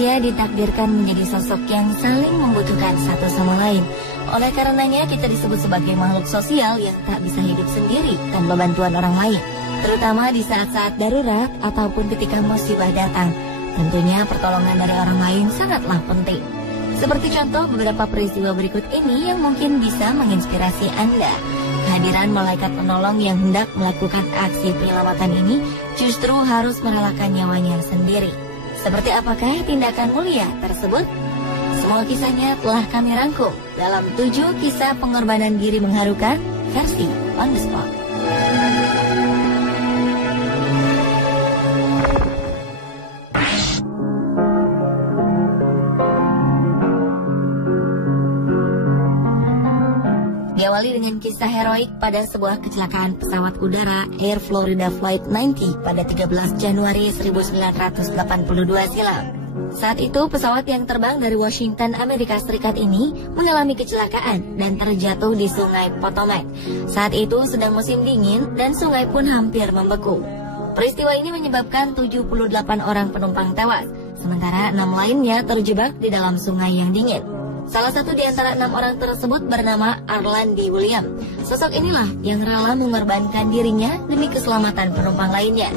manusia ditakdirkan menjadi sosok yang saling membutuhkan satu sama lain. Oleh karenanya kita disebut sebagai makhluk sosial yang tak bisa hidup sendiri tanpa bantuan orang lain, terutama di saat-saat darurat ataupun ketika musibah datang. Tentunya pertolongan dari orang lain sangatlah penting. Seperti contoh beberapa peristiwa berikut ini yang mungkin bisa menginspirasi Anda. Kehadiran malaikat penolong yang hendak melakukan aksi penyelamatan ini justru harus merelakan nyawanya sendiri. Seperti apakah tindakan mulia tersebut? Semua kisahnya telah kami rangkum dalam 7 kisah pengorbanan diri mengharukan versi On The Spot. Diawali dengan kisah heroik pada sebuah kecelakaan pesawat udara Air Florida Flight 90 pada 13 Januari 1982 silam. Saat itu pesawat yang terbang dari Washington, Amerika Serikat ini mengalami kecelakaan dan terjatuh di sungai Potomac. Saat itu sedang musim dingin dan sungai pun hampir membeku. Peristiwa ini menyebabkan 78 orang penumpang tewas, sementara 6 lainnya terjebak di dalam sungai yang dingin. Salah satu di antara 6 orang tersebut bernama Arlan D. William. Sosok inilah yang rela mengorbankan dirinya demi keselamatan penumpang lainnya.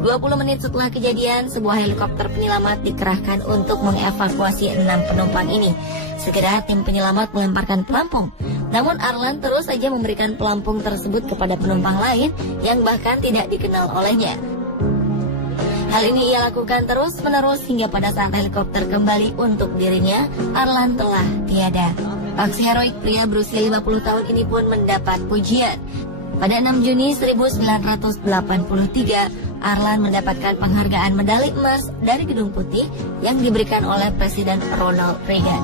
20 menit setelah kejadian, sebuah helikopter penyelamat dikerahkan untuk mengevakuasi 6 penumpang ini. Segera tim penyelamat melemparkan pelampung. Namun Arlan terus saja memberikan pelampung tersebut kepada penumpang lain yang bahkan tidak dikenal olehnya. Hal ini ia lakukan terus-menerus hingga pada saat helikopter kembali untuk dirinya, Arlan telah tiada. Aksi heroik pria berusia 50 tahun ini pun mendapat pujian. Pada 6 Juni 1983, Arlan mendapatkan penghargaan medali emas dari Gedung Putih yang diberikan oleh Presiden Ronald Reagan.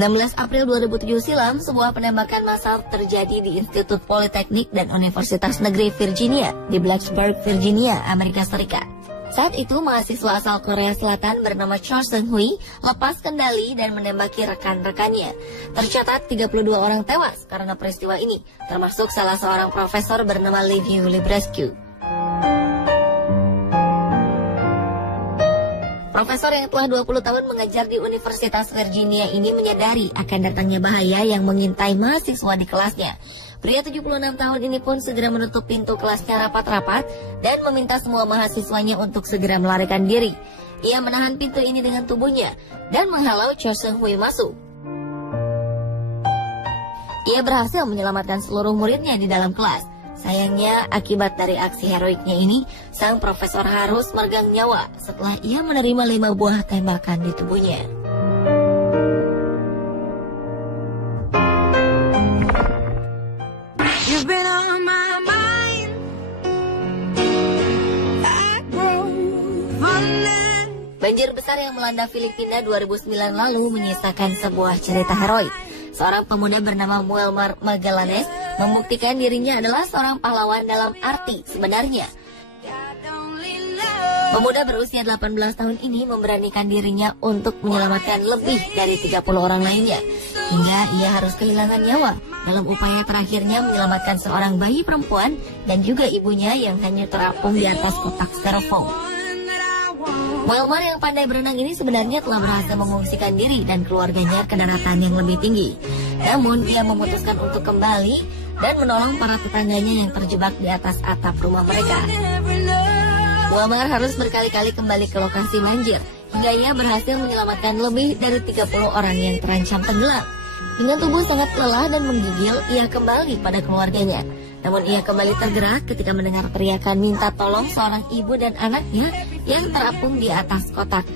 16 April 2007 silam, sebuah penembakan massal terjadi di Institut Politeknik dan Universitas Negeri Virginia di Blacksburg, Virginia, Amerika Serikat. Saat itu, mahasiswa asal Korea Selatan bernama Cho Seung-hui lepas kendali dan menembaki rekan-rekannya. Tercatat 32 orang tewas karena peristiwa ini, termasuk salah seorang profesor bernama Liviu Librescu. Profesor yang telah 20 tahun mengajar di Universitas Virginia ini menyadari akan datangnya bahaya yang mengintai mahasiswa di kelasnya. Pria 76 tahun ini pun segera menutup pintu kelasnya rapat-rapat dan meminta semua mahasiswanya untuk segera melarikan diri. Ia menahan pintu ini dengan tubuhnya dan menghalau Cho Seung-hui masuk. Ia berhasil menyelamatkan seluruh muridnya di dalam kelas. Sayangnya, akibat dari aksi heroiknya ini, sang profesor harus meregang nyawa setelah ia menerima 5 buah tembakan di tubuhnya. Banjir besar yang melanda Filipina 2009 lalu menyisakan sebuah cerita heroik. Seorang pemuda bernama Muammar Magallanes membuktikan dirinya adalah seorang pahlawan dalam arti sebenarnya. Pemuda berusia 18 tahun ini memberanikan dirinya untuk menyelamatkan lebih dari 30 orang lainnya, hingga ia harus kehilangan nyawa dalam upaya terakhirnya menyelamatkan seorang bayi perempuan dan juga ibunya yang hanya terapung di atas kotak styrofoam. Muammar yang pandai berenang ini sebenarnya telah berhasil mengungsikan diri dan keluarganya ke daratan yang lebih tinggi. Namun ia memutuskan untuk kembali dan menolong para tetangganya yang terjebak di atas atap rumah mereka. Muammar harus berkali-kali kembali ke lokasi banjir hingga ia berhasil menyelamatkan lebih dari 30 orang yang terancam tenggelam. Dengan tubuh sangat lelah dan menggigil, ia kembali pada keluarganya. Namun ia kembali tergerak ketika mendengar teriakan minta tolong seorang ibu dan anaknya yang terapung di atas kotak.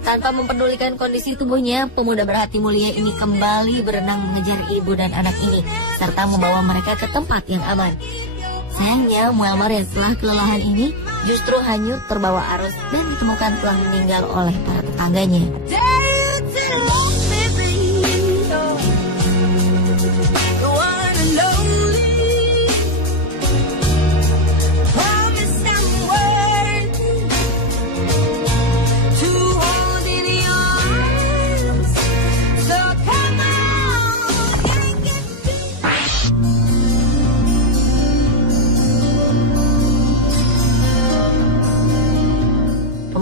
Tanpa mempedulikan kondisi tubuhnya, pemuda berhati mulia ini kembali berenang mengejar ibu dan anak ini, serta membawa mereka ke tempat yang aman. Sayangnya, Muammar yang telah kelelahan ini justru hanyut terbawa arus dan ditemukan telah meninggal oleh para tetangganya.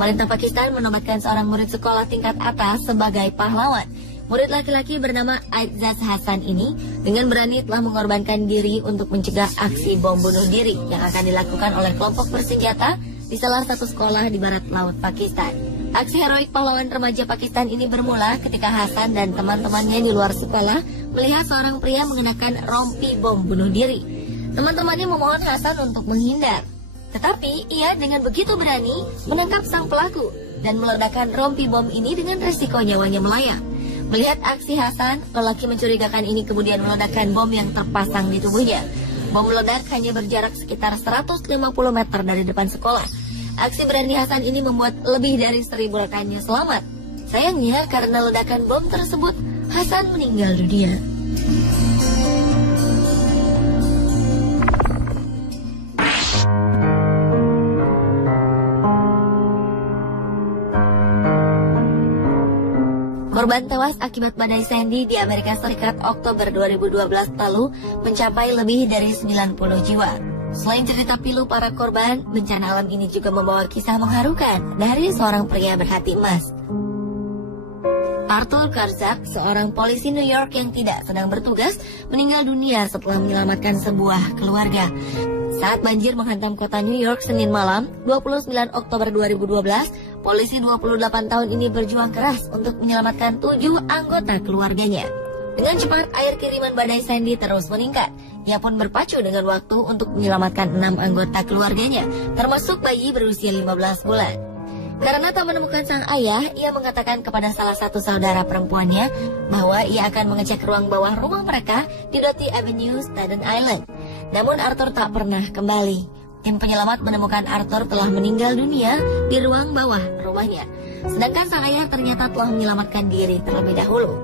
Pemerintah Pakistan menobatkan seorang murid sekolah tingkat atas sebagai pahlawan. Murid laki-laki bernama Aizzaz Hasan ini dengan berani telah mengorbankan diri untuk mencegah aksi bom bunuh diri yang akan dilakukan oleh kelompok bersenjata di salah satu sekolah di barat laut Pakistan. Aksi heroik pahlawan remaja Pakistan ini bermula ketika Hasan dan teman-temannya di luar sekolah melihat seorang pria mengenakan rompi bom bunuh diri. Teman-temannya memohon Hasan untuk menghindar. Tetapi ia dengan begitu berani menangkap sang pelaku dan meledakkan rompi bom ini dengan resiko nyawanya melayang. Melihat aksi Hasan, lelaki mencurigakan ini kemudian meledakkan bom yang terpasang di tubuhnya. Bom meledak hanya berjarak sekitar 150 meter dari depan sekolah. Aksi berani Hasan ini membuat lebih dari 1.000 rekannya selamat. Sayangnya karena ledakan bom tersebut, Hasan meninggal dunia. Korban tewas akibat badai Sandy di Amerika Serikat Oktober 2012 lalu mencapai lebih dari 90 jiwa. Selain cerita pilu para korban, bencana alam ini juga membawa kisah mengharukan dari seorang pria berhati emas. Arthur Karzak, seorang polisi New York yang tidak sedang bertugas, meninggal dunia setelah menyelamatkan sebuah keluarga. Saat banjir menghantam kota New York Senin malam, 29 Oktober 2012, polisi 28 tahun ini berjuang keras untuk menyelamatkan 7 anggota keluarganya. Dengan cepat, air kiriman badai Sandy terus meningkat. Ia pun berpacu dengan waktu untuk menyelamatkan 6 anggota keluarganya, termasuk bayi berusia 15 bulan. Karena tak menemukan sang ayah, ia mengatakan kepada salah satu saudara perempuannya bahwa ia akan mengecek ruang bawah rumah mereka di Dottie Avenue, Staten Island. Namun Arthur tak pernah kembali. Tim penyelamat menemukan Arthur telah meninggal dunia di ruang bawah rumahnya. Sedangkan sang ayah ternyata telah menyelamatkan diri terlebih dahulu.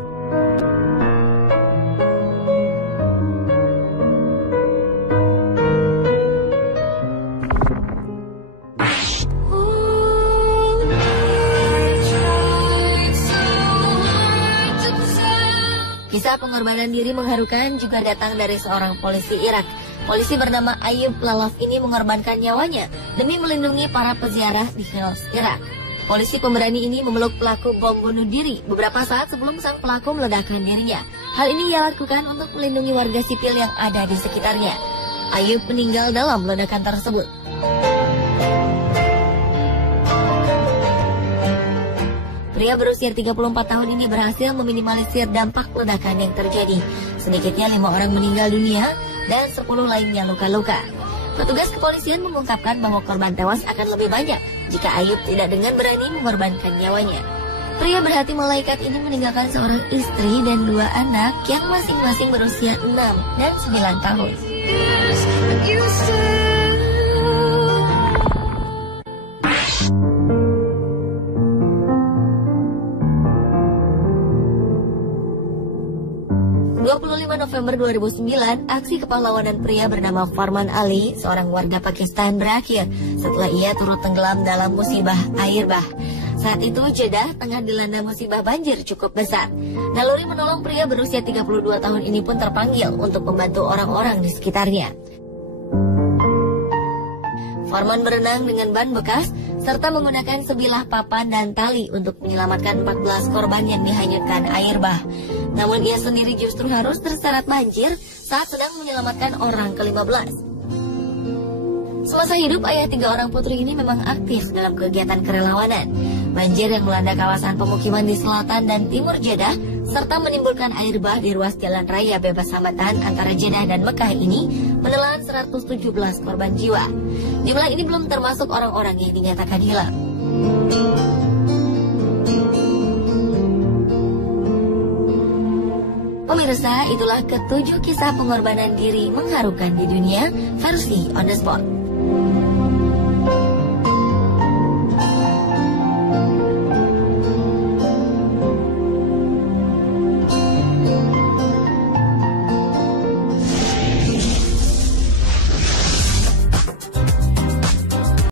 Kisah pengorbanan diri mengharukan juga datang dari seorang polisi Irak. Polisi bernama Ayub Lalaf ini mengorbankan nyawanya demi melindungi para peziarah di Hills, Irak. Polisi pemberani ini memeluk pelaku bom bunuh diri beberapa saat sebelum sang pelaku meledakkan dirinya. Hal ini ia lakukan untuk melindungi warga sipil yang ada di sekitarnya. Ayub meninggal dalam ledakan tersebut. Pria berusia 34 tahun ini berhasil meminimalisir dampak ledakan yang terjadi. Sedikitnya 5 orang meninggal dunia dan 10 lainnya luka-luka. Petugas kepolisian mengungkapkan bahwa korban tewas akan lebih banyak jika Ayub tidak dengan berani mengorbankan nyawanya. Pria berhati malaikat ini meninggalkan seorang istri dan 2 anak yang masing-masing berusia 6 dan 9 tahun. 25 November 2009, aksi kepahlawanan pria bernama Farman Ali, seorang warga Pakistan, berakhir setelah ia turut tenggelam dalam musibah air bah. Saat itu Jeddah tengah dilanda musibah banjir cukup besar. Naluri menolong pria berusia 32 tahun ini pun terpanggil untuk membantu orang-orang di sekitarnya. Farman berenang dengan ban bekas serta menggunakan sebilah papan dan tali untuk menyelamatkan 14 korban yang dihanyutkan air bah. Namun ia sendiri justru harus terseret banjir saat sedang menyelamatkan orang ke-15. Semasa hidup, ayah 3 orang putri ini memang aktif dalam kegiatan kerelawanan. Banjir yang melanda kawasan pemukiman di selatan dan timur Jeddah serta menimbulkan air bah di ruas jalan raya bebas hambatan antara Jeddah dan Mekah ini menelan 117 korban jiwa. Jumlah ini belum termasuk orang-orang yang dinyatakan hilang. Pemirsa, itulah ke-7 kisah pengorbanan diri mengharukan di dunia versi On The Spot.